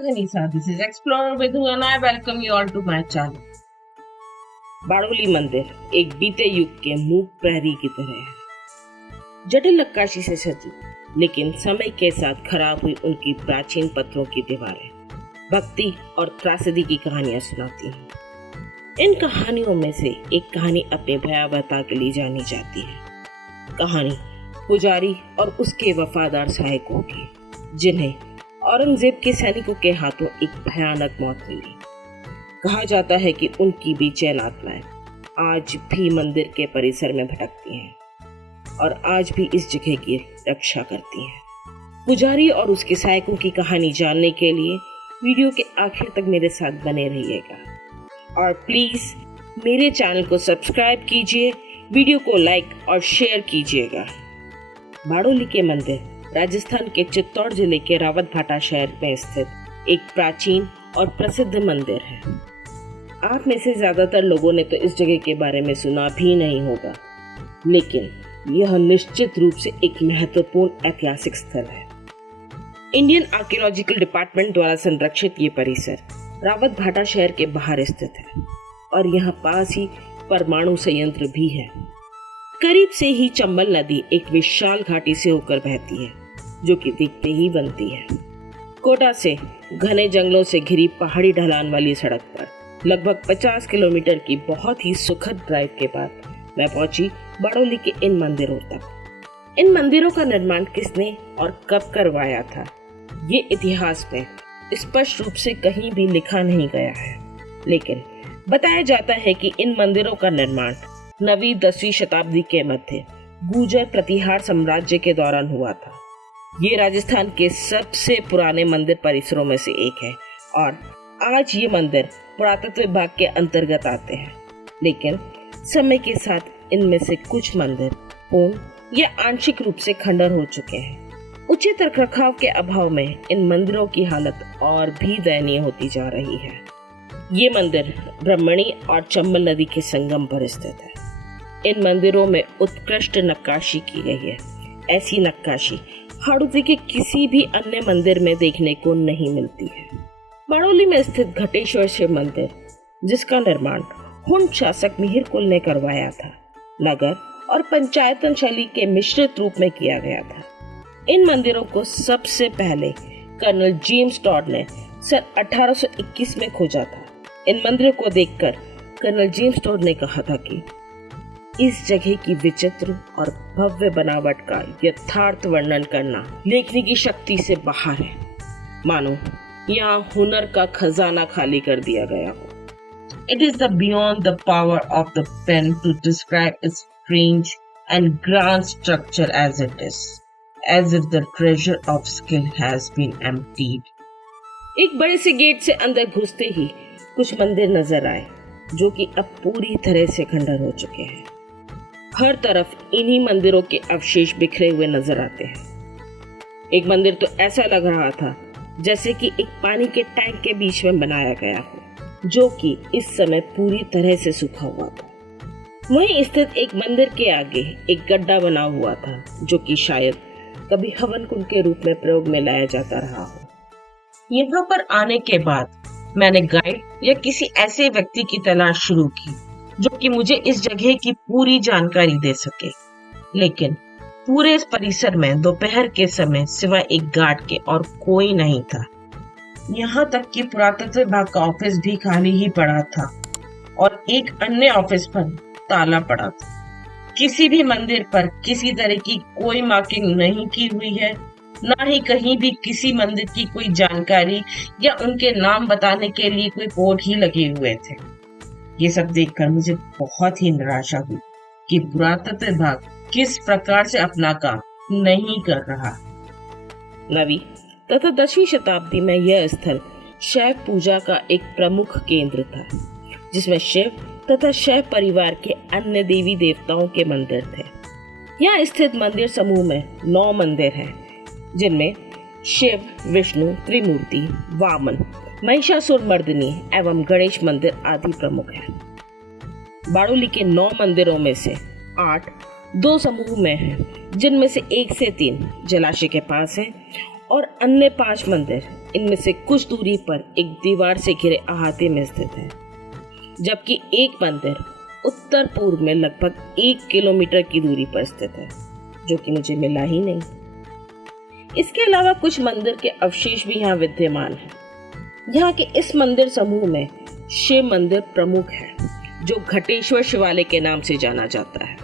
Ganisa. This is Explorer Vidhu and I welcome you all to my channel. Badoli मंदिर एक बीते युग के मूक प्रहरी की तरह है, जटिल नक्काशी से सजी, लेकिन समय के साथ खराब हुई उनकी प्राचीन पत्थरों की दीवारें भक्ति और त्रासदी की कहानियां सुनाती हैं। इन कहानियों में से एक कहानी अपनी भयावहता के लिए जानी जाती है। कहानी पुजारी और उसके वफादार सहायकों की, जिन्हें औरंगजेब के सैनिकों के हाथों एक भयानक मौत मिली। कहा जाता है कि उनकी बेचैन आत्माएं आज भी मंदिर के परिसर में भटकती हैं और आज भी इस जगह की रक्षा करती हैं। पुजारी और उसके सहायकों की कहानी जानने के लिए वीडियो के आखिर तक मेरे साथ बने रहिएगा और प्लीज मेरे चैनल को सब्सक्राइब कीजिए, वीडियो को लाइक और शेयर कीजिएगा। बाड़ोली के मंदिर राजस्थान के चित्तौड़ जिले के रावतभाटा शहर में स्थित एक प्राचीन और प्रसिद्ध मंदिर है। आप में से ज्यादातर लोगों ने तो इस जगह के बारे में सुना भी नहीं होगा, लेकिन यह निश्चित रूप से एक महत्वपूर्ण ऐतिहासिक स्थल है। इंडियन आर्कियोलॉजिकल डिपार्टमेंट द्वारा संरक्षित ये परिसर रावतभाटा शहर के बाहर स्थित है और यहाँ पास ही परमाणु संयंत्र भी है। करीब से ही चंबल नदी एक विशाल घाटी से होकर बहती है, जो कि दिखते ही बनती है। कोटा से घने जंगलों से घिरी पहाड़ी ढलान वाली सड़क पर लगभग 50 किलोमीटर की बहुत ही सुखद ड्राइव के बाद मैं पहुंची बाड़ोली के इन मंदिरों तक। इन मंदिरों का निर्माण किसने और कब करवाया था, ये इतिहास में स्पष्ट रूप से कहीं भी लिखा नहीं गया है, लेकिन बताया जाता है कि इन मंदिरों का निर्माण 9वीं 10वीं शताब्दी के मध्य गुर्जर प्रतिहार साम्राज्य के दौरान हुआ था। ये राजस्थान के सबसे पुराने मंदिर परिसरों में से एक है और आज ये मंदिर पुरातत्व विभाग के अंतर्गत आते हैं, लेकिन समय के साथ इनमें से कुछ मंदिर पूर्ण या आंशिक रूप से खंडर हो चुके हैं। उचित रखरखाव के अभाव में इन मंदिरों की हालत और भी दयनीय होती जा रही है। ये मंदिर ब्रह्मणी और चंबल नदी के संगम पर स्थित है। इन मंदिरों में उत्कृष्ट नक्काशी की गई है। ऐसी नक्काशी हाड़ौती के किसी भी अन्य मंदिर में देखने को नहीं मिलती है। बाड़ोली में स्थित घटेश्वर शिव मंदिर, जिसका निर्माण हुन शासक मिहिर कुल ने करवाया था, नगर और पंचायतन शैली के मिश्रित रूप में किया गया था। इन मंदिरों को सबसे पहले कर्नल जेम्स टॉड ने सन 1821 में खोजा था। इन मंदिरों को देखकर कर्नल जेम्स टॉड ने कहा था कि इस जगह की विचित्र और भव्य बनावट का यथार्थ वर्णन करना लेखनी की शक्ति से बाहर है, मानो यहाँ हुनर का खजाना खाली कर दिया गया हो। It is beyond the power of the pen to describe its strange and grand structure as it is, as if the treasure of skill has been emptied. एक बड़े से गेट से अंदर घुसते ही कुछ मंदिर नजर आए, जो कि अब पूरी तरह से खंडर हो चुके हैं। हर तरफ इन्हीं मंदिरों के अवशेष बिखरे हुए नजर आते हैं। एक मंदिर तो ऐसा लग रहा था जैसे कि एक पानी के टैंक के बीच में बनाया गया हो, जो कि इस समय पूरी तरह से सूखा हुआ था। वहीं स्थित एक मंदिर के आगे एक गड्ढा बना हुआ था, जो कि शायद कभी हवन कुंड के रूप में प्रयोग में लाया जाता रहा हो। यहाँ पर आने के बाद मैंने गाइड या किसी ऐसे व्यक्ति की तलाश शुरू की जो कि मुझे इस जगह की पूरी जानकारी दे सके, लेकिन पूरे इस परिसर में दोपहर के समय सिवाय एक गार्ड के और कोई नहीं था। यहाँ तक कि पुरातत्व विभाग का ऑफिस भी खाली ही पड़ा था और एक अन्य ऑफिस पर ताला पड़ा था। किसी भी मंदिर पर किसी तरह की कोई मार्किंग नहीं की हुई है, ना ही कहीं भी किसी मंदिर की कोई जानकारी या उनके नाम बताने के लिए कोई बोर्ड ही लगे हुए थे। ये सब देखकर मुझे बहुत ही निराशा हुई कि पुरातत्व विभाग किस प्रकार से अपना काम नहीं कर रहा। 9वीं तथा 10वीं शताब्दी में यह स्थल शैव पूजा का एक प्रमुख केंद्र था, जिसमें शिव तथा शैव परिवार के अन्य देवी देवताओं के मंदिर थे। यहाँ स्थित मंदिर समूह में 9 मंदिर हैं, जिनमें शिव, विष्णु, त्रिमूर्ति, वामन, महिषासुर मर्दिनी एवं गणेश मंदिर आदि प्रमुख हैं। बाड़ोली के 9 मंदिरों में से 8 2 समूह में हैं, जिनमें से 1 से 3 जलाशय के पास हैं और अन्य 5 मंदिर इनमें से कुछ दूरी पर एक दीवार से घिरे अहाते में स्थित है, जबकि एक मंदिर उत्तर पूर्व में लगभग 1 किलोमीटर की दूरी पर स्थित है, जो कि मुझे मिला ही नहीं। इसके अलावा कुछ मंदिर के अवशेष भी यहाँ विद्यमान हैं। यहाँ के इस मंदिर समूह में शिव मंदिर प्रमुख है, जो घटेश्वर शिवालय के नाम से जाना जाता है।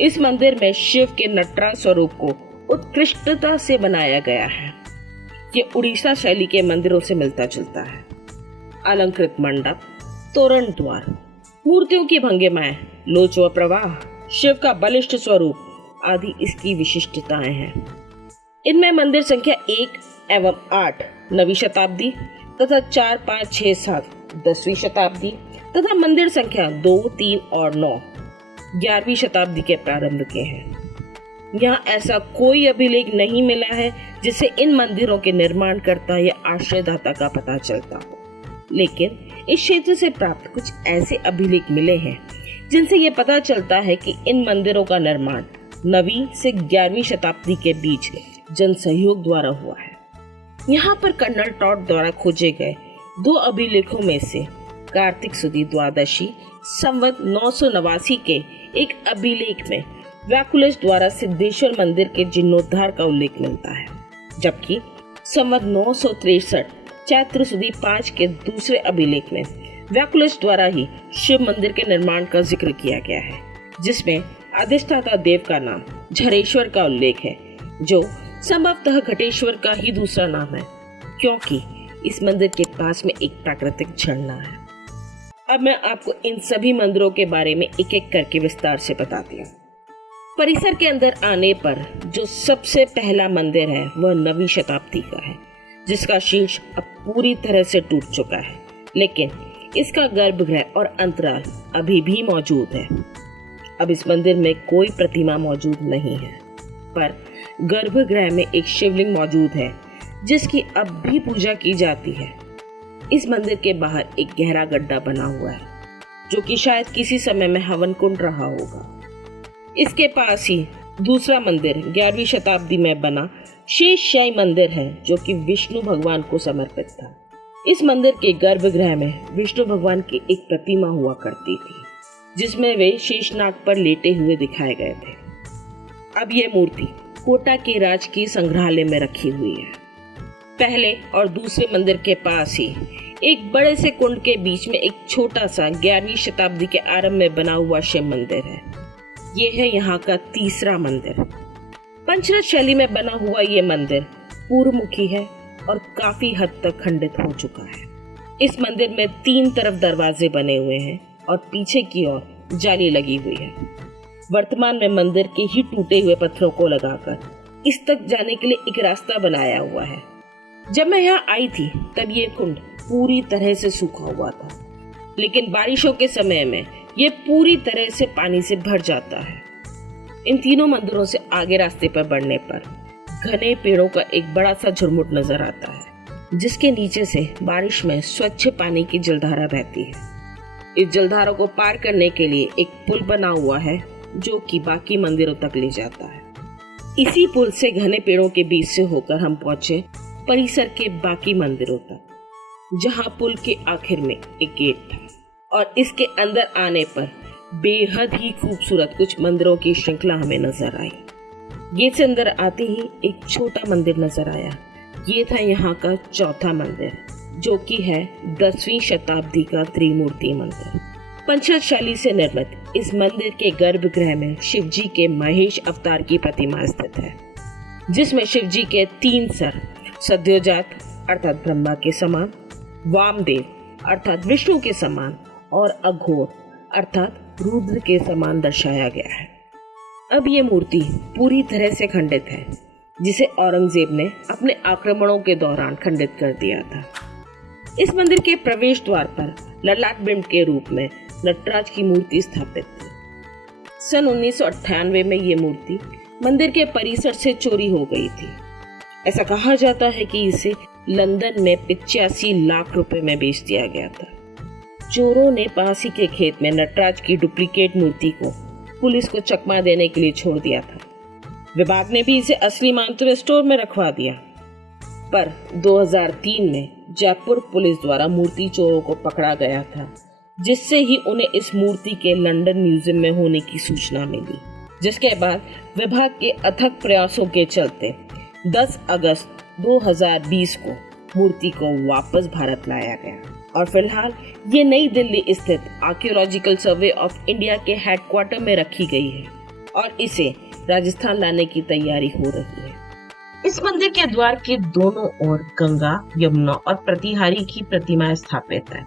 इस मंदिर में शिव के नटराज स्वरूप को उत्कृष्टता से बनाया गया है। ये उड़ीसा शैली के मंदिरों से मिलता जुलता है। अलंकृत मंडप, तोरण द्वार, मूर्तियों की भंगिमाएं, लोच व प्रवाह, शिव का बलिष्ठ स्वरूप आदि इसकी विशिष्टताएं हैं। इनमें मंदिर संख्या 1 एवं 8 9वीं शताब्दी तथा 4, 5, 6, 7 10वीं शताब्दी तथा मंदिर संख्या 2, 3 और 9 11वीं शताब्दी के प्रारंभ के हैं। यहाँ ऐसा कोई अभिलेख नहीं मिला है जिससे इन मंदिरों के निर्माणकर्ता या आश्रयदाता का पता चलता हो, लेकिन इस क्षेत्र से प्राप्त कुछ ऐसे अभिलेख मिले हैं जिनसे ये पता चलता है कि इन मंदिरों का निर्माण 9वीं से 11वीं शताब्दी के बीच जन सहयोग द्वारा हुआ है। यहाँ पर कर्नल टॉड द्वारा खोजे गए 2 अभिलेखों में से कार्तिक सुदी द्वादशी संवत 989 के एक अभिलेख में व्याकुलश द्वारा सिद्धेश्वर मंदिर के जीर्णोद्धार का उल्लेख मिलता है, जबकि संवत 963 चैत्र सुदी 5 के दूसरे अभिलेख में व्याकुलश द्वारा ही शिव मंदिर के निर्माण का जिक्र किया गया है, जिसमें अधिष्ठाता देव का नाम झरेश्वर का उल्लेख है, जो संभवतः घटेश्वर का ही दूसरा नाम है, क्योंकि इस मंदिर के पास में एक प्राकृतिक झरना है। अब मैं आपको इन सभी मंदिरों के बारे में एक एक करके विस्तार से बताती हूँ। परिसर के अंदर आने पर जो सबसे पहला मंदिर है वह 9वीं शताब्दी का है, जिसका शीर्ष अब पूरी तरह से टूट चुका है, लेकिन इसका गर्भगृह और अंतराल अभी भी मौजूद है। अब इस मंदिर में कोई प्रतिमा मौजूद नहीं है, पर गर्भगृह में एक शिवलिंग मौजूद है जिसकी अब भी पूजा की जाती है। इस मंदिर के बाहर एक गहरा गड्ढा बना हुआ है, जो कि शायद किसी समय में हवन कुंड रहा होगा। इसके पास ही दूसरा मंदिर 11वीं शताब्दी में बना शेषशायी मंदिर है, जो कि विष्णु भगवान को समर्पित था। इस मंदिर के गर्भगृह में विष्णु भगवान की एक प्रतिमा हुआ करती थी, जिसमें वे शेषनाग पर लेटे हुए दिखाए गए थे। अब ये मूर्ति कोटा के राजकीय संग्रहालय में रखी हुई है। पहले और दूसरे मंदिर के पास ही एक बड़े से कुंड के बीच में एक छोटा सा 11वीं शताब्दी के आरंभ में बना हुआ शिव मंदिर है। ये है यहाँ का तीसरा मंदिर। पंचरथ शैली में बना हुआ ये मंदिर पूर्वमुखी है और काफी हद तक खंडित हो चुका है। इस मंदिर में 3 तरफ दरवाजे बने हुए हैं और पीछे की ओर जाली लगी हुई है। वर्तमान में मंदिर के ही टूटे हुए पत्थरों को लगाकर इस तक जाने के लिए एक रास्ता बनाया हुआ है। जब मैं यहाँ आई थी तब ये कुंड पूरी तरह से सूखा हुआ था, लेकिन बारिशों के समय में ये पूरी तरह से पानी से भर जाता है। इन तीनों मंदिरों से आगे रास्ते पर बढ़ने पर घने पेड़ों का एक बड़ा सा झुरमुट नजर आता है, जिसके नीचे से बारिश में स्वच्छ पानी की जलधारा बहती है। इस जलधारा को पार करने के लिए एक पुल बना हुआ है, जो कि बाकी मंदिरों तक ले जाता है। इसी पुल से घने पेड़ों के बीच से होकर हम पहुंचे परिसर के बाकी मंदिरों तक, जहां पुल के आखिर में एक गेट था और इसके अंदर आने पर बेहद ही खूबसूरत कुछ मंदिरों की श्रृंखला हमें नजर आई। गेट से अंदर आते ही एक छोटा मंदिर नजर आया। ये था यहाँ का चौथा मंदिर, जो कि है 10वीं शताब्दी का त्रिमूर्ति मंदिर। पंचरथ शैली से निर्मित इस मंदिर के गर्भगृह में शिवजी के महेश अवतार की प्रतिमा स्थित है, जिसमें शिवजी के 3 सर सद्योजात अर्थात ब्रह्मा के समान, वामदेव अर्थात विष्णु के समान और अघोर अर्थात रुद्र के समान दर्शाया गया है। अब ये मूर्ति पूरी तरह से खंडित है, जिसे औरंगजेब ने अपने आक्रमणों के दौरान खंडित कर दिया था। इस मंदिर के प्रवेश द्वार पर ललाट बिंब के रूप में नटराज की मूर्ति स्थापित थी। सन 1998 में ये मूर्ति मंदिर के परिसर से चोरी हो गई थी। ऐसा कहा जाता है कि इसे लंदन में 85 लाख रुपए में बेच दिया गया था। चोरों ने पास ही के खेत में नटराज की डुप्लीकेट मूर्ति को पुलिस को चकमा देने के लिए छोड़ दिया था। विभाग ने भी इसे असली मानते हुए स्टोर में रखवा दिया। पर 2003 में जयपुर पुलिस द्वारा मूर्ति चोरों को पकड़ा गया था, जिससे ही उन्हें इस मूर्ति के लंदन म्यूजियम में होने की सूचना मिली। जिसके बाद विभाग के अथक प्रयासों के चलते 10 अगस्त 2020 को मूर्ति को वापस भारत लाया गया और फिलहाल ये नई दिल्ली स्थित आर्कियोलॉजिकल सर्वे ऑफ इंडिया के हेडक्वार्टर में रखी गई है और इसे राजस्थान लाने की तैयारी हो रही है। इस मंदिर के द्वार के दोनों ओर गंगा, यमुना और प्रतिहारी की प्रतिमाएं स्थापित है।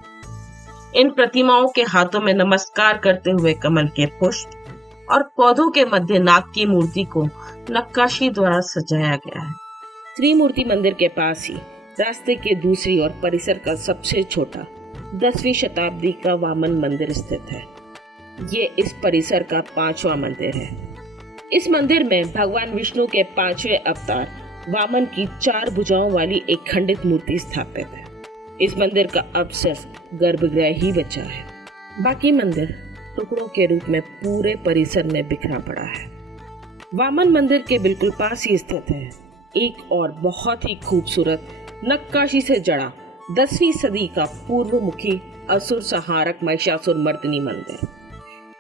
इन प्रतिमाओं के हाथों में नमस्कार करते हुए कमल के पुष्प और पौधों के मध्य नाग की मूर्ति को नक्काशी द्वारा सजाया गया है। त्रिमूर्ति मंदिर के पास ही रास्ते के दूसरी ओर परिसर का सबसे छोटा 10वीं शताब्दी का वामन मंदिर स्थित है। ये इस परिसर का 5वां मंदिर है। इस मंदिर में भगवान विष्णु के 5वें अवतार वामन की 4 भुजाओं वाली एक खंडित मूर्ति स्थापित है। इस मंदिर का अब सिर्फ गर्भगृह ही बचा है, बाकी मंदिर टुकड़ों के रूप में पूरे परिसर में बिखरा पड़ा है। वामन मंदिर के बिल्कुल पास ही स्थित है एक और बहुत ही खूबसूरत नक्काशी से जड़ा 10वीं सदी का पूर्वमुखी असुर संहारक महिषासुरमर्दिनी मंदिर।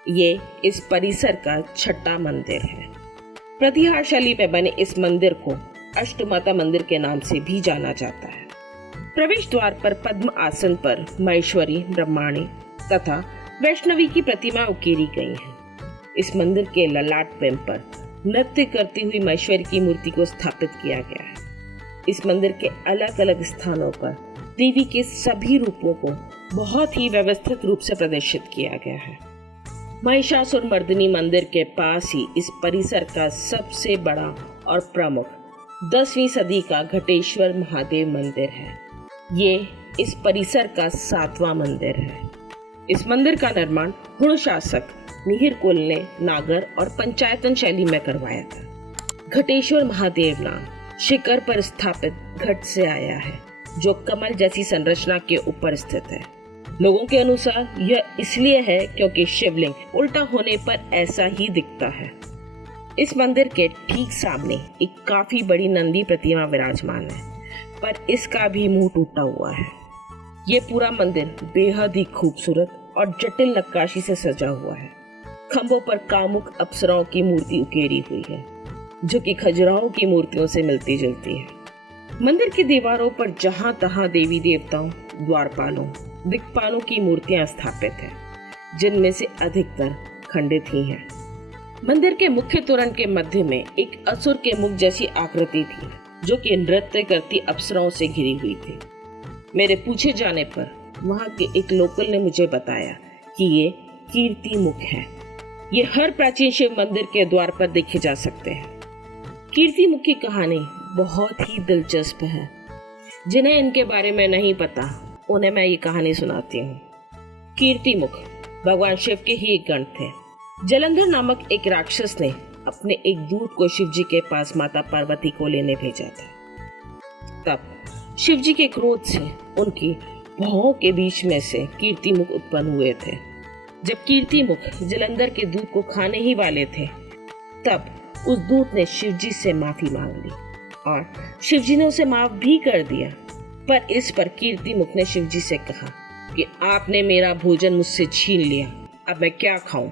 ये इस परिसर का 6वां मंदिर है। प्रतिहार शैली में बने इस मंदिर को अष्टमाता मंदिर के नाम से भी जाना जाता है। प्रवेश द्वार पर पद्म आसन पर महेश्वरी, ब्रह्माणी तथा वैष्णवी की प्रतिमा उकेरी गई है। इस मंदिर के ललाट पिंड पर नृत्य करती हुई महेश्वरी की मूर्ति को स्थापित किया गया है। इस मंदिर के अलग अलग स्थानों पर देवी के सभी रूपों को बहुत ही व्यवस्थित रूप से प्रदर्शित किया गया है। महिषासुरमर्दिनी मंदिर के पास ही इस परिसर का सबसे बड़ा और प्रमुख 10वीं सदी का घटेश्वर महादेव मंदिर है। ये इस परिसर का 7वां मंदिर है। इस मंदिर का निर्माण हुण शासक मिहिर कुल ने नागर और पंचायतन शैली में करवाया था। घटेश्वर महादेव नाम शिखर पर स्थापित घट से आया है, जो कमल जैसी संरचना के ऊपर स्थित है। लोगों के अनुसार यह इसलिए है क्योंकि शिवलिंग उल्टा होने पर ऐसा ही दिखता है। इस मंदिर के ठीक सामने एक काफी बड़ी नंदी प्रतिमा विराजमान है, पर इसका भी मुंह टूटा हुआ है। ये पूरा मंदिर बेहद ही खूबसूरत और जटिल नक्काशी से सजा हुआ है। खंभों पर कामुक अप्सराओं की मूर्ति उकेरी हुई है, जो कि खजुराहो की मूर्तियों से मिलती जुलती है। मंदिर की दीवारों पर जहां तहां देवी देवताओं, द्वारपालों, दिक्पालों की मूर्तियां स्थापित हैं, जिनमें से अधिकतर खंडित ही हैं। मंदिर के मुख्य तोरण के मध्य में एक असुर के मुख जैसी आकृति थी, जो कि नृत्य करती अप्सराओं से घिरी हुई थी। मेरे पूछे जाने पर वहां के एक लोकल ने मुझे बताया कि ये कीर्ति मुख है। ये हर प्राचीन शिव मंदिर के द्वार पर देखे जा सकते हैं। कीर्ति मुख की कहानी बहुत ही दिलचस्प है। जिन्हें इनके बारे में नहीं पता, उन्हें मैं ये कहानी सुनाती हूँ। कीर्ति मुख भगवान शिव के ही एक गण थे। जलंधर नामक एक राक्षस ने अपने एक दूत को शिव जी के पास माता पार्वती को लेने भेजा था। तब शिव जी के क्रोध से उनकी भौहों के बीच में से कीर्ति मुख उत्पन्न हुए थे। जब कीर्ति मुख जलंधर के दूत को खाने ही वाले थे, तब उस दूत ने शिव जी से माफी मांग ली और शिव जी ने उसे माफ भी कर दिया। पर इस पर कीर्ति मुख ने शिव जी से कहा कि आपने मेरा भोजन मुझसे छीन लिया, अब मैं क्या खाऊं?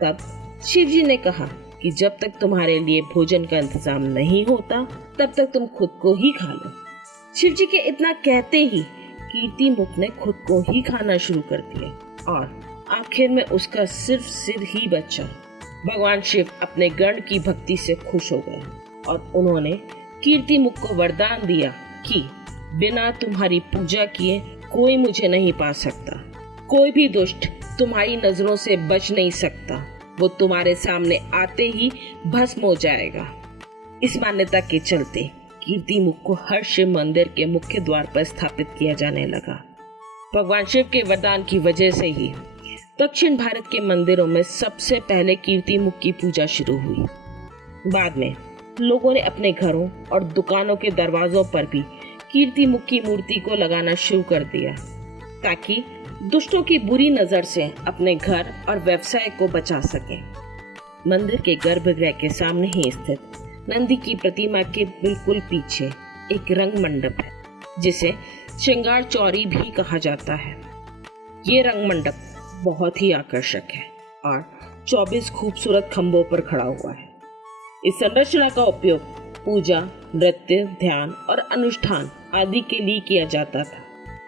तब शिव जी ने कहा कि जब तक तुम्हारे लिए भोजन का इंतजाम नहीं होता, तब तक तुम खुद को ही खा लो। शिव जी के इतना कहते ही कीर्ति मुख ने खुद को ही खाना शुरू कर दिया और आखिर में उसका सिर्फ सिर ही बचा। भगवान शिव अपने गण की भक्ति से खुश हो गए और उन्होंने कीर्ति मुख को वरदान दिया कि बिना तुम्हारी पूजा किए कोई मुझे नहीं पा सकता। कोई भी दुष्ट तुम्हारी नजरों से बच नहीं सकता, वो तुम्हारे सामने आते ही भस्म हो जाएगा। इस मान्यता के चलते कीर्ति मुख को हर शिव मंदिर के मुख्य द्वार पर स्थापित किया जाने लगा। भगवान शिव के वरदान की वजह से ही दक्षिण भारत के मंदिरों में सबसे पहले कीर्ति मुख की पूजा शुरू हुई। बाद में लोगों ने अपने घरों और दुकानों के दरवाजों पर भी कीर्ति मुख की मूर्ति को लगाना शुरू कर दिया, ताकि दुष्टों की बुरी नजर से अपने घर और व्यवसाय को बचा सकें। मंदिर के गर्भगृह के सामने ही स्थित नंदी की प्रतिमा के बिल्कुल पीछे एक रंग मंडप है जिसे श्रृंगार चौरी भी कहा जाता है। ये रंग मंडप बहुत ही आकर्षक है और 24 खूबसूरत खंभों पर खड़ा हुआ है। इस संरचना का उपयोग पूजा, नृत्य, ध्यान और अनुष्ठान आदि के लिए किया जाता था।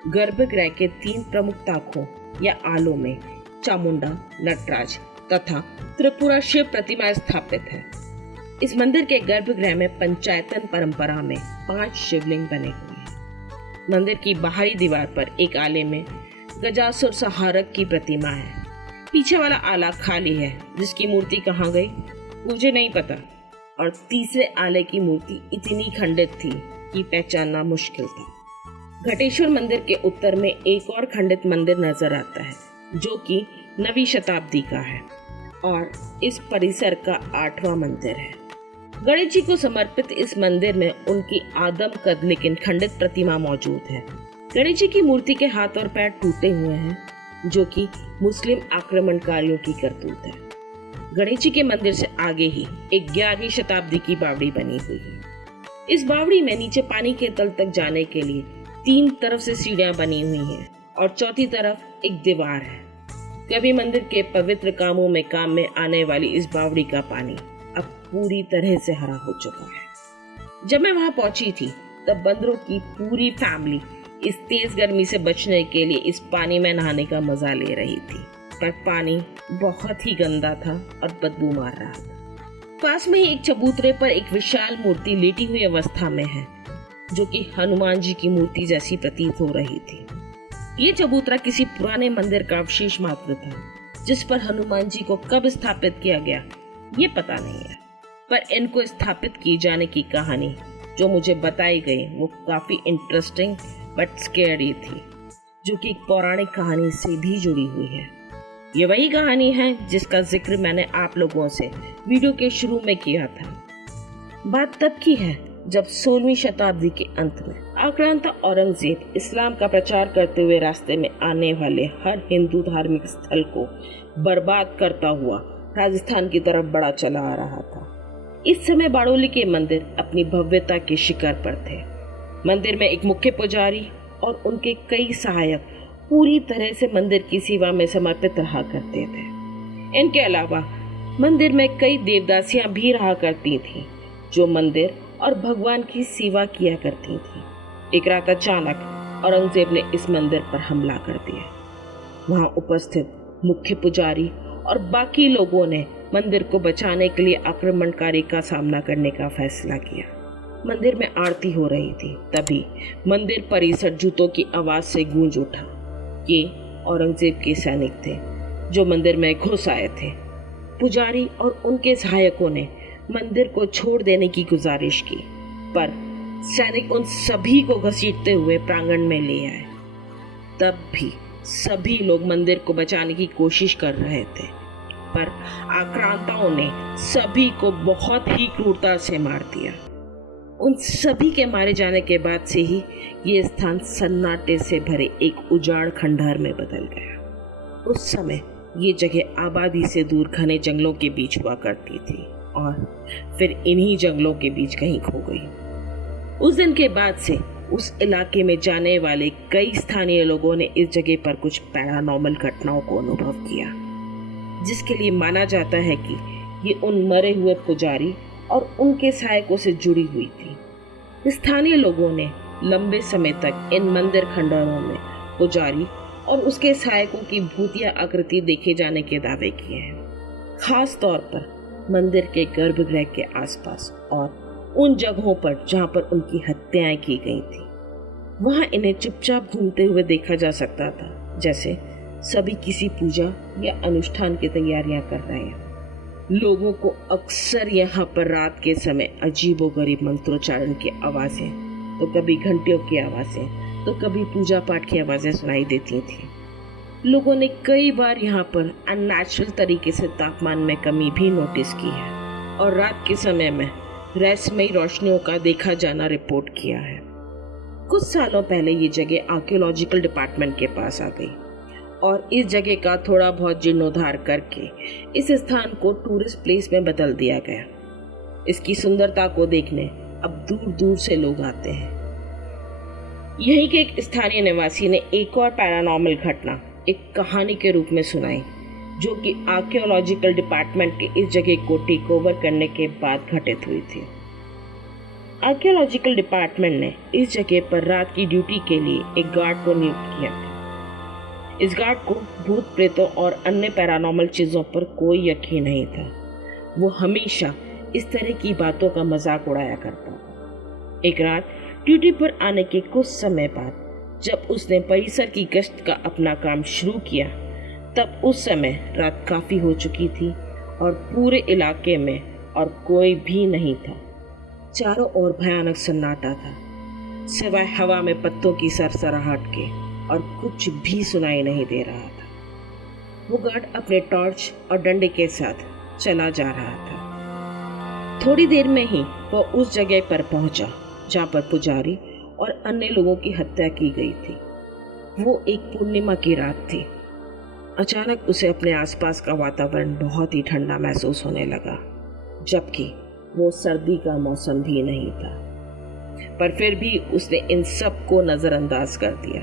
गर्भगृह के 3 प्रमुख ताकों या आलों में चामुंडा, नटराज तथा त्रिपुरा शिव प्रतिमा स्थापित है। इस मंदिर के गर्भगृह में पंचायतन परंपरा में 5 शिवलिंग बने हुए हैं। मंदिर की बाहरी दीवार पर एक आले में गजासुर संहारक की प्रतिमा है। पीछे वाला आला खाली है, जिसकी मूर्ति कहाँ गई मुझे नहीं पता। और तीसरे आले की मूर्ति इतनी खंडित थी कि पहचानना मुश्किल था। घटेश्वर मंदिर के उत्तर में एक और खंडित मंदिर नजर आता है, जो कि 9वीं शताब्दी का है और इस परिसर का 8वां मंदिर है। गणेश जी को समर्पित इस मंदिर में उनकी आदम कद लेकिन खंडित प्रतिमा मौजूद है। गणेश जी की मूर्ति के हाथ और पैर टूटे हुए हैं, जो कि मुस्लिम आक्रमणकारियों की करतूत है। गणेश जी के मंदिर से आगे ही एक 11वीं शताब्दी की बावड़ी बनी हुई है। इस बावड़ी में नीचे पानी के तल तक जाने के लिए 3 तरफ से सीढ़ियां बनी हुई हैं और चौथी तरफ एक दीवार है। कभी मंदिर के पवित्र कामों में काम में आने वाली इस बावड़ी का पानी अब पूरी तरह से हरा हो चुका है। जब मैं वहां पहुंची थी तब बंदरों की पूरी फैमिली इस तेज गर्मी से बचने के लिए इस पानी में नहाने का मजा ले रही थी, पर पानी बहुत ही गंदा था और बदबू मार रहा था। पास में ही एक चबूतरे पर एक विशाल मूर्ति लेटी हुई अवस्था में है, जो कि हनुमान जी की मूर्ति जैसी प्रतीत हो रही थी। ये चबूतरा किसी पुराने मंदिर का अवशेष मात्र था, जिस पर हनुमान जी को कब स्थापित किया गया ये पता नहीं है, पर इनको स्थापित किए जाने की कहानी जो मुझे बताई गई वो काफी इंटरेस्टिंग बट स्कैरी थी, जो कि एक पौराणिक कहानी से भी जुड़ी हुई है। ये वही कहानी है जिसका जिक्र मैंने आप लोगों से वीडियो के शुरू में किया था। बात तब की है जब 16वीं शताब्दी के अंत में आक्रांता औरंगजेब इस्लाम का प्रचार करते हुए रास्ते में आने वाले हर हिंदू धार्मिक स्थल को बर्बाद करता हुआ राजस्थान की तरफ बढ़ा चला आ रहा था। इस समय बाड़ोली के मंदिर अपनी भव्यता के शिखर पर थे। मंदिर में एक मुख्य पुजारी और उनके कई सहायक पूरी तरह से मंदिर की सेवा में समर्पित रहा करते थे। इनके अलावा मंदिर में कई देवदासियां भी रहा करती थीं, जो मंदिर और भगवान की सेवा किया करती थी। एक रात अचानक औरंगजेब ने इस मंदिर पर हमला कर दिया। वहां उपस्थित मुख्य पुजारी और बाकी लोगों ने मंदिर को बचाने के लिए आक्रमणकारी का सामना करने का फैसला किया। मंदिर में आरती हो रही थी, तभी मंदिर परिसर जूतों की आवाज से गूंज उठा। ये औरंगजेब के सैनिक थे जो मंदिर में घुस आए थे। पुजारी और उनके सहायकों ने मंदिर को छोड़ देने की गुजारिश की, पर सैनिक उन सभी को घसीटते हुए प्रांगण में ले आए। तब भी सभी लोग मंदिर को बचाने की कोशिश कर रहे थे, पर आक्रांताओं ने सभी को बहुत ही क्रूरता से मार दिया। उन सभी के मारे जाने के बाद से ही ये स्थान सन्नाटे से भरे एक उजाड़ खंडहर में बदल गया। उस समय ये जगह आबादी से दूर घने जंगलों के बीच हुआ करती थी और फिर इन्हीं जंगलों के बीच कहीं खो गई। उस दिन के बाद से उस इलाके में जाने वाले कई स्थानीय लोगों ने इस जगह पर कुछ पैरानॉर्मल घटनाओं को अनुभव किया, जिसके लिए माना जाता है कि ये उन मरे हुए पुजारी और उनके सहायकों से जुड़ी हुई थी। स्थानीय लोगों ने लंबे समय तक इन मंदिर खंडहरों में पुजारी और उसके सहायकों की भूतिया आकृति देखे जाने के दावे किए हैं, खास तौर पर मंदिर के गर्भगृह के आसपास और उन जगहों पर जहां पर उनकी हत्याएं की गई थी। वहां इन्हें चुपचाप घूमते हुए देखा जा सकता था, जैसे सभी किसी पूजा या अनुष्ठान की तैयारियां कर रहे हैं। लोगों को अक्सर यहाँ पर रात के समय अजीबोगरीब मंत्रोच्चारण की आवाजें, तो कभी घंटियों की आवाजें, तो कभी पूजा पाठ की आवाजें सुनाई देती थी। लोगों ने कई बार यहाँ पर अननेचुरल तरीके से तापमान में कमी भी नोटिस की है और रात के समय में रहस्यमयी रोशनियों का देखा जाना रिपोर्ट किया है। कुछ सालों पहले ये जगह आर्कियोलॉजिकल डिपार्टमेंट के पास आ गई और इस जगह का थोड़ा बहुत जीर्णोद्धार करके इस स्थान को टूरिस्ट प्लेस में बदल दिया गया। इसकी सुंदरता को देखने अब दूर दूर से लोग आते हैं। यहीं के एक स्थानीय निवासी ने एक और पैरानॉर्मल घटना एक कहानी के रूप में सुनाई, जो कि आर्कियोलॉजिकल डिपार्टमेंट के इस जगह को टेक ओवर करने के बाद घटित हुई थी। आर्कियोलॉजिकल डिपार्टमेंट ने इस जगह पर रात की ड्यूटी के लिए एक गार्ड को नियुक्त किया था। इस गार्ड को भूत प्रेतों और अन्य पैरानॉर्मल चीज़ों पर कोई यकीन नहीं था। वो हमेशा इस तरह की बातों का मजाक उड़ाया करता था। एक रात ड्यूटी पर आने के कुछ समय बाद जब उसने परिसर की गश्त का अपना काम शुरू किया, तब उस समय रात काफ़ी हो चुकी थी और पूरे इलाके में और कोई भी नहीं था। चारों ओर भयानक सन्नाटा था, सिवाय हवा में पत्तों की सरसराहट के, और कुछ भी सुनाई नहीं दे रहा था। वो गार्ड अपने टॉर्च और डंडे के साथ चला जा रहा था। थोड़ी देर में ही वो उस जगह पर पहुंचा जहाँ पर पुजारी और अन्य लोगों की हत्या की गई थी। वो एक पूर्णिमा की रात थी। अचानक उसे अपने आसपास का वातावरण बहुत ही ठंडा महसूस होने लगा, जबकि वो सर्दी का मौसम भी नहीं था। पर फिर भी उसने इन सब को नज़रअंदाज कर दिया।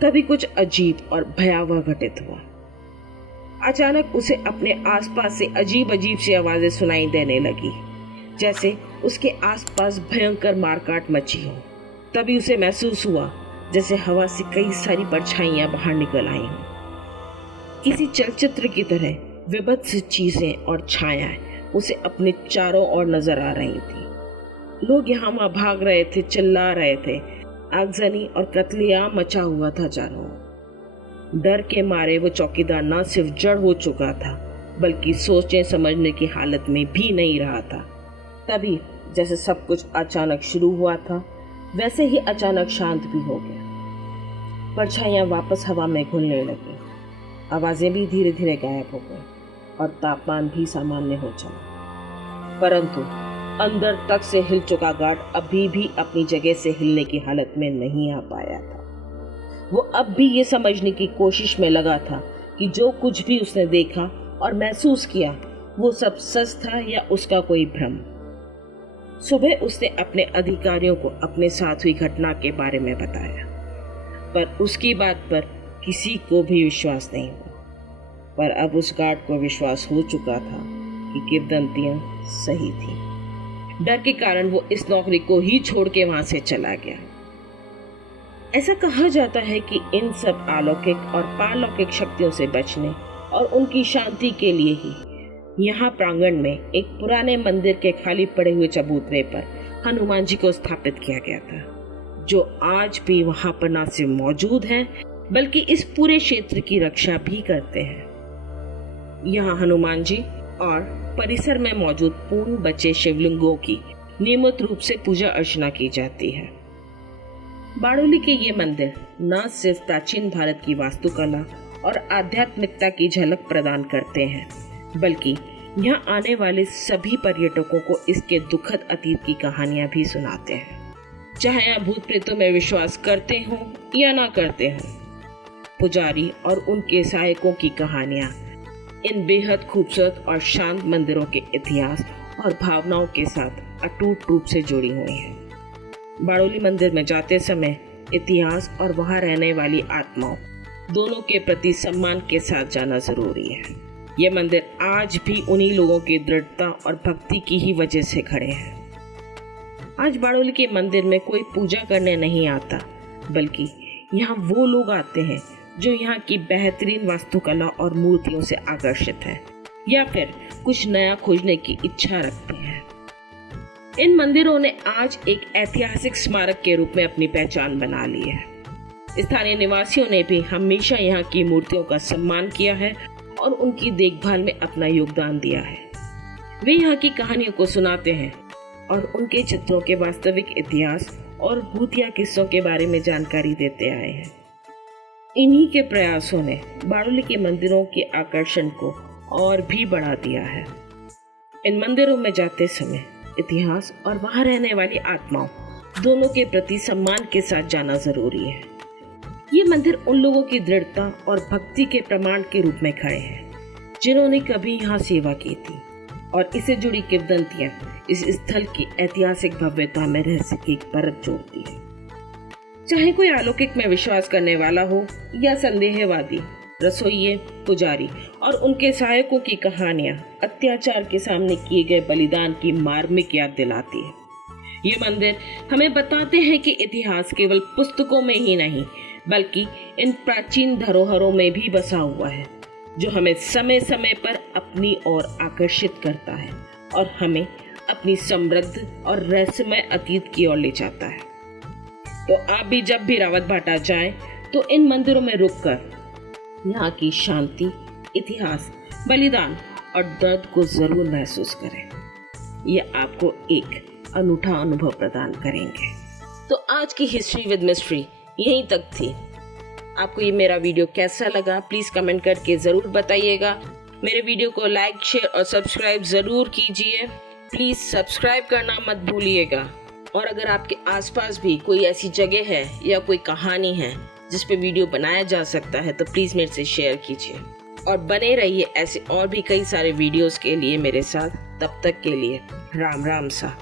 तभी कुछ अजीब और भयावह घटित हुआ। अचानक उसे अपने आसपास से अजीब अजीब सी आवाज़ें सुनाई देने लगी, जैसे उसके आसपास भयंकर मारकाट मची हो। तभी उसे महसूस हुआ जैसे हवा से कई सारी परछाइयाँ बाहर निकल आई हों। किसी चलचित्र की तरह विभत्स चीजें और छायाएं उसे अपने चारों ओर नजर आ रही थी। लोग यहाँ वहाँ भाग रहे थे, चिल्ला रहे थे। आगजनी और कत्लेआम मचा हुआ था चारों ओर। डर के मारे वो चौकीदार न सिर्फ जड़ हो चुका था, बल्कि सोचने समझने की हालत में भी नहीं रहा था। तभी जैसे सब कुछ अचानक शुरू हुआ था, वैसे ही अचानक शांत भी हो गया। परछाइयाँ वापस हवा में घुलने लगी, आवाज़ें भी धीरे धीरे गायब हो गई और तापमान भी सामान्य हो चला। परंतु अंदर तक से हिल चुका गार्ड अभी भी अपनी जगह से हिलने की हालत में नहीं आ पाया था। वो अब भी ये समझने की कोशिश में लगा था कि जो कुछ भी उसने देखा और महसूस किया वो सब सच था या उसका कोई भ्रम। सुबह उसने अपने अधिकारियों को अपने साथ हुई घटना के बारे में बताया, पर उसकी बात पर किसी को भी विश्वास नहीं हुआ। पर अब उस गार्ड को विश्वास हो चुका था कि किंवदंतियां सही थी। डर के कारण वो इस नौकरी को ही छोड़ के वहां से चला गया। ऐसा कहा जाता है कि इन सब अलौकिक और पारलौकिक शक्तियों से बचने और उनकी शांति के लिए ही यहाँ प्रांगण में एक पुराने मंदिर के खाली पड़े हुए चबूतरे पर हनुमान जी को स्थापित किया गया था, जो आज भी वहाँ पर न सिर्फ मौजूद हैं, बल्कि इस पूरे क्षेत्र की रक्षा भी करते हैं। यहाँ हनुमान जी और परिसर में मौजूद पूर्ण बचे शिवलिंगों की नियमित रूप से पूजा अर्चना की जाती है। बाड़ोली के ये मंदिर न सिर्फ प्राचीन भारत की वास्तुकला और आध्यात्मिकता की झलक प्रदान करते हैं, बल्कि यहाँ आने वाले सभी पर्यटकों को इसके दुखद अतीत की कहानियाँ भी सुनाते हैं। चाहे यहाँ भूत प्रेतों में विश्वास करते हों या ना करते हों, पुजारी और उनके सहायकों की कहानियाँ इन बेहद खूबसूरत और शांत मंदिरों के इतिहास और भावनाओं के साथ अटूट रूप से जुड़ी हुई हैं। बाड़ोली मंदिर में जाते समय इतिहास और वहाँ रहने वाली आत्माओं दोनों के प्रति सम्मान के साथ जाना जरूरी है। ये मंदिर आज भी उन्हीं लोगों की दृढ़ता और भक्ति की ही वजह से खड़े हैं। आज बाड़ोली के मंदिर में कोई पूजा करने नहीं आता, बल्कि यहाँ वो लोग आते हैं जो यहाँ की बेहतरीन वास्तुकला और मूर्तियों से आकर्षित हैं, या फिर कुछ नया खोजने की इच्छा रखते हैं। इन मंदिरों ने आज एक ऐतिहासिक स्मारक के रूप में अपनी पहचान बना ली है। स्थानीय निवासियों ने भी हमेशा यहाँ की मूर्तियों का सम्मान किया है और उनकी देखभाल में अपना योगदान दिया है। वे यहाँ की कहानियों को सुनाते हैं और उनके चित्रों के वास्तविक इतिहास और भूतिया किस्सों के बारे में जानकारी देते आए हैं। इन्हीं के प्रयासों ने बाड़ोली के मंदिरों के आकर्षण को और भी बढ़ा दिया है। इन मंदिरों में जाते समय इतिहास और वहाँ रहने वाली आत्माओं दोनों के प्रति सम्मान के साथ जाना जरूरी है। ये मंदिर उन लोगों की दृढ़ता और भक्ति के प्रमाण के रूप में खड़े हैं जिन्होंने कभी यहाँ सेवा की थी और इससे जुड़ी किंवदंतियां इस स्थल की ऐतिहासिक भव्यता में रहस्य की एक परत जोड़ती है। चाहे कोई अलौकिक में विश्वास करने वाला हो या संदेहवादी, रसोइये, पुजारी और उनके सहायकों की कहानियां अत्याचार के सामने किए गए बलिदान की मार्मिक याद दिलाती है। ये मंदिर हमें बताते हैं कि इतिहास केवल पुस्तकों में ही नहीं बल्कि इन प्राचीन धरोहरों में भी बसा हुआ है, जो हमें समय समय पर अपनी ओर आकर्षित करता है और हमें अपनी समृद्ध और रहस्यमय अतीत की ओर ले जाता है। तो आप भी जब भी रावतभाटा जाएं तो इन मंदिरों में रुककर यहाँ की शांति, इतिहास, बलिदान और दर्द को जरूर महसूस करें। ये आपको एक अनूठा अनुभव प्रदान करेंगे। तो आज की हिस्ट्री विद मिस्ट्री यहीं तक थी। आपको ये मेरा वीडियो कैसा लगा प्लीज़ कमेंट करके ज़रूर बताइएगा। मेरे वीडियो को लाइक, शेयर और सब्सक्राइब ज़रूर कीजिए। प्लीज़ सब्सक्राइब करना मत भूलिएगा। और अगर आपके आसपास भी कोई ऐसी जगह है या कोई कहानी है जिस पे वीडियो बनाया जा सकता है तो प्लीज़ मेरे से शेयर कीजिए। और बने रहिए ऐसे और भी कई सारे वीडियोस के लिए मेरे साथ। तब तक के लिए राम राम सा।